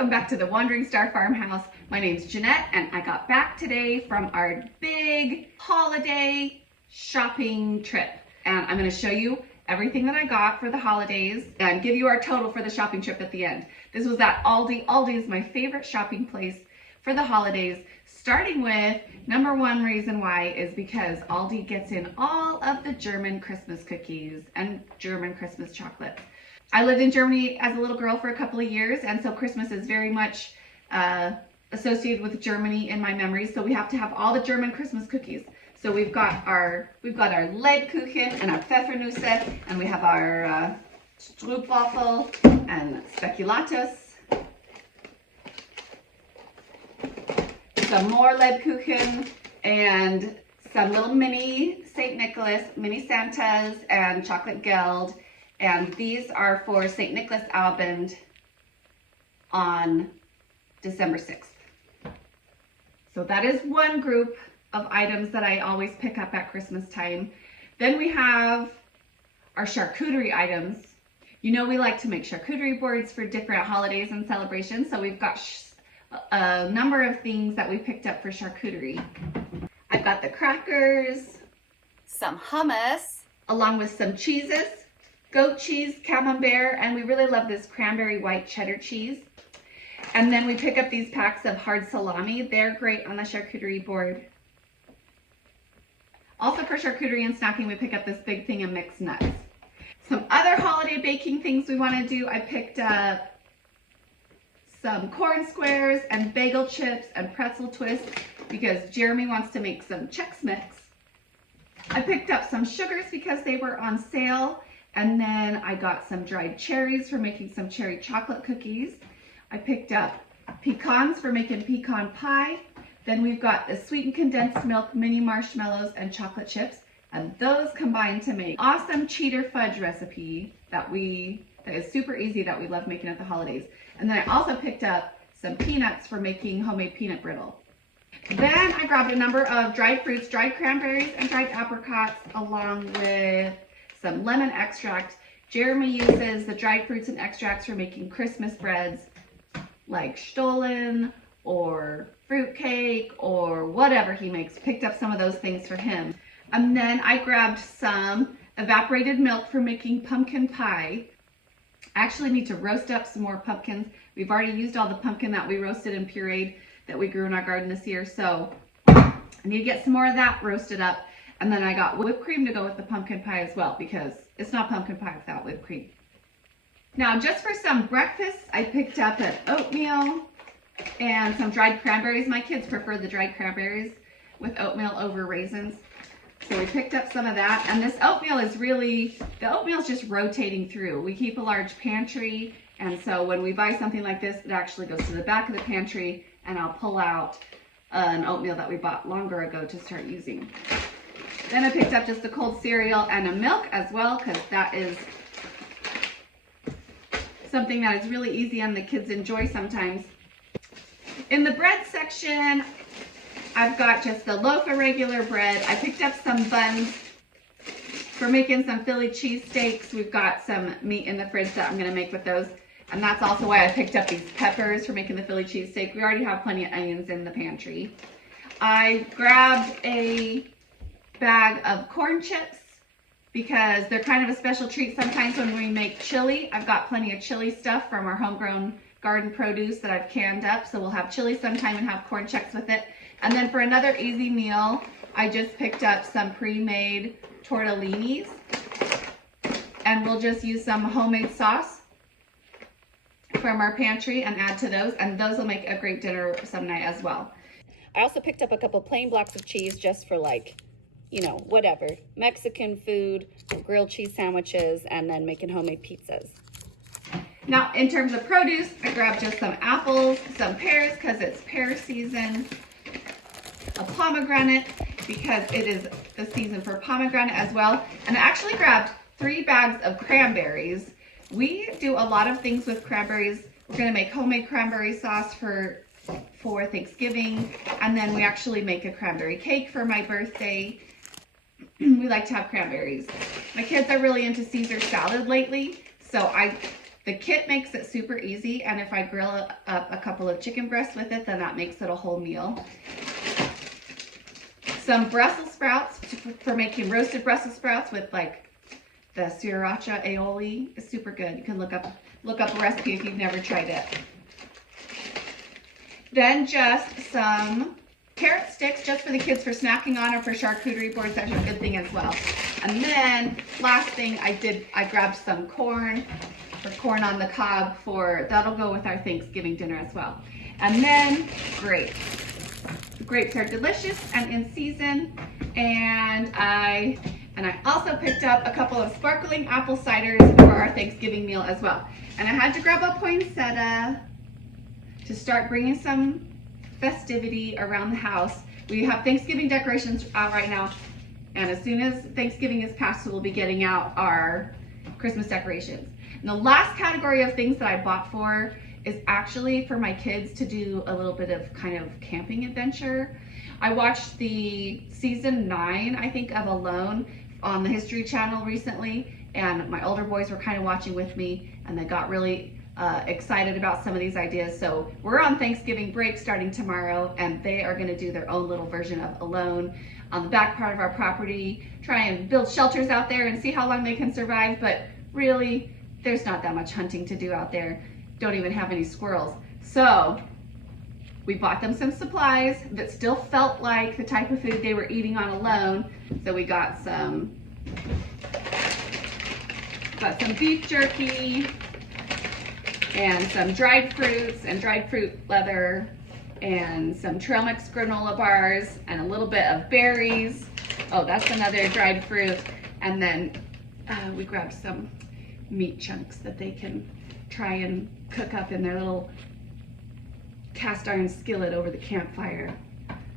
Welcome back to the Wandering Star Farmhouse. My name's Jeanette and I got back today from our big holiday shopping trip. And I'm going to show you everything that I got for the holidays and give you our total for the shopping trip at the end. This was at Aldi. Aldi is my favorite shopping place for the holidays, starting with number one reason why is because Aldi gets in all of the German Christmas cookies and German Christmas chocolate. I lived in Germany as a little girl for a couple of years, and so Christmas is very much associated with Germany in my memories. So we have to have all the German Christmas cookies. So we've got our Lebkuchen and our Pfeffernusse, and we have our Stroopwafel and Speculatus. Some more Lebkuchen and some little mini St. Nicholas, mini Santas, and chocolate Geld. And these are for St. Nicholas Abend on December 6th. So that is one group of items that I always pick up at Christmas time. Then we have our charcuterie items. You know we like to make charcuterie boards for different holidays and celebrations. So we've got a number of things that we picked up for charcuterie. I've got the crackers, some hummus, along with some cheeses. Goat cheese, camembert, and we really love this cranberry white cheddar cheese. And then we pick up these packs of hard salami. They're great on the charcuterie board. Also for charcuterie and snacking, we pick up this big thing of mixed nuts. Some other holiday baking things we want to do, I picked up some corn squares and bagel chips and pretzel twists because Jeremy wants to make some Chex Mix. I picked up some sugars because they were on sale. And then I got some dried cherries for making some cherry chocolate cookies. I picked up pecans for making pecan pie. Then we've got the sweetened condensed milk mini marshmallows and chocolate chips. And those combine to make awesome cheater fudge recipe that is super easy that we love making at the holidays. And then I also picked up some peanuts for making homemade peanut brittle. Then I grabbed a number of dried fruits, dried cranberries and dried apricots, along with some lemon extract. Jeremy uses the dried fruits and extracts for making Christmas breads like Stollen or fruitcake or whatever he makes. Picked up some of those things for him. And then I grabbed some evaporated milk for making pumpkin pie. I actually need to roast up some more pumpkins. We've already used all the pumpkin that we roasted and pureed that we grew in our garden this year. So I need to get some more of that roasted up. And then I got whipped cream to go with the pumpkin pie as well, because it's not pumpkin pie without whipped cream. Now, just for some breakfast, I picked up an oatmeal and some dried cranberries. My kids prefer the dried cranberries with oatmeal over raisins. So we picked up some of that. And this oatmeal is the oatmeal is just rotating through. We keep a large pantry. And so when we buy something like this, it actually goes to the back of the pantry, and I'll pull out an oatmeal that we bought longer ago to start using. Then I picked up just a cold cereal and a milk as well, because that is something that is really easy and the kids enjoy sometimes. In the bread section, I've got just the loaf of regular bread. I picked up some buns for making some Philly cheesesteaks. We've got some meat in the fridge that I'm going to make with those. And that's also why I picked up these peppers for making the Philly cheesesteak. We already have plenty of onions in the pantry. I grabbed a bag of corn chips because they're kind of a special treat sometimes when we make chili. I've got plenty of chili stuff from our homegrown garden produce that I've canned up, so we'll have chili sometime and have corn chips with it. And then for another easy meal, I just picked up some pre-made tortellinis, and we'll just use some homemade sauce from our pantry and add to those, and those will make a great dinner some night as well. I also picked up a couple plain blocks of cheese just for, like, you know, whatever, Mexican food, grilled cheese sandwiches, and then making homemade pizzas. Now, in terms of produce, I grabbed just some apples, some pears, because it's pear season, a pomegranate, because it is the season for pomegranate as well, and I actually grabbed 3 bags of cranberries. We do a lot of things with cranberries. We're going to make homemade cranberry sauce for Thanksgiving, and then we actually make a cranberry cake for my birthday. We like to have cranberries. My kids are really into Caesar salad lately, so The kit makes it super easy, and if I grill up a couple of chicken breasts with it, then that makes it a whole meal. Some Brussels sprouts for making roasted Brussels sprouts with like the sriracha aioli. It's super good. You can look up a recipe if you've never tried it. Then just some carrot sticks just for the kids for snacking on or for charcuterie boards. That's a good thing as well. And then last thing I grabbed some corn on the cob that'll go with our Thanksgiving dinner as well. And then grapes. Grapes are delicious and in season. And I also picked up a couple of sparkling apple ciders for our Thanksgiving meal as well. And I had to grab a poinsettia to start bringing some festivity around the house. We have Thanksgiving decorations out right now, and as soon as Thanksgiving is past, we'll be getting out our Christmas decorations. And the last category of things that I bought for is actually for my kids to do a little bit of kind of camping adventure. I watched the season 9, I think, of Alone on the History Channel recently, and my older boys were kind of watching with me, and they got really excited about some of these ideas. So we're on Thanksgiving break starting tomorrow, and they are going to do their own little version of Alone on the back part of our property, try and build shelters out there and see how long they can survive. But really, there's not that much hunting to do out there. Don't even have any squirrels. So we bought them some supplies that still felt like the type of food they were eating on Alone. So we got some beef jerky and some dried fruits and dried fruit leather and some trail mix granola bars and a little bit of berries. Oh, that's another dried fruit. And then we grabbed some meat chunks that they can try and cook up in their little cast iron skillet over the campfire.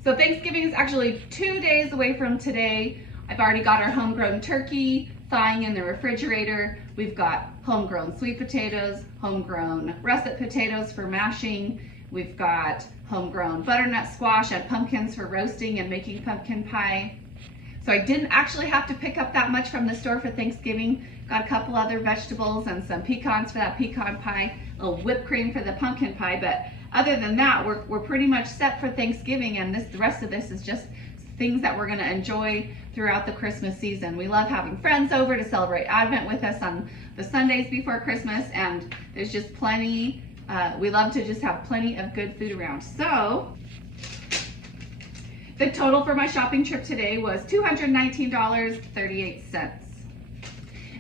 So Thanksgiving is actually 2 days away from today. I've already got our homegrown turkey thawing in the refrigerator. We've got homegrown sweet potatoes, homegrown russet potatoes for mashing. We've got homegrown butternut squash and pumpkins for roasting and making pumpkin pie. So I didn't actually have to pick up that much from the store for Thanksgiving. Got a couple other vegetables and some pecans for that pecan pie, a little whipped cream for the pumpkin pie. But other than that, we're pretty much set for Thanksgiving, and the rest of this is just things that we're gonna enjoy throughout the Christmas season. We love having friends over to celebrate Advent with us on the Sundays before Christmas, and there's just plenty, we love to just have plenty of good food around. So the total for my shopping trip today was $219.38.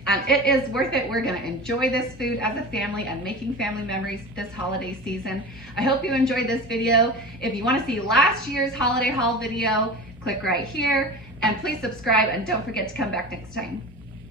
And it is worth it. We're gonna enjoy this food as a family and making family memories this holiday season. I hope you enjoyed this video. If you wanna see last year's holiday haul video, click right here, and please subscribe, and don't forget to come back next time.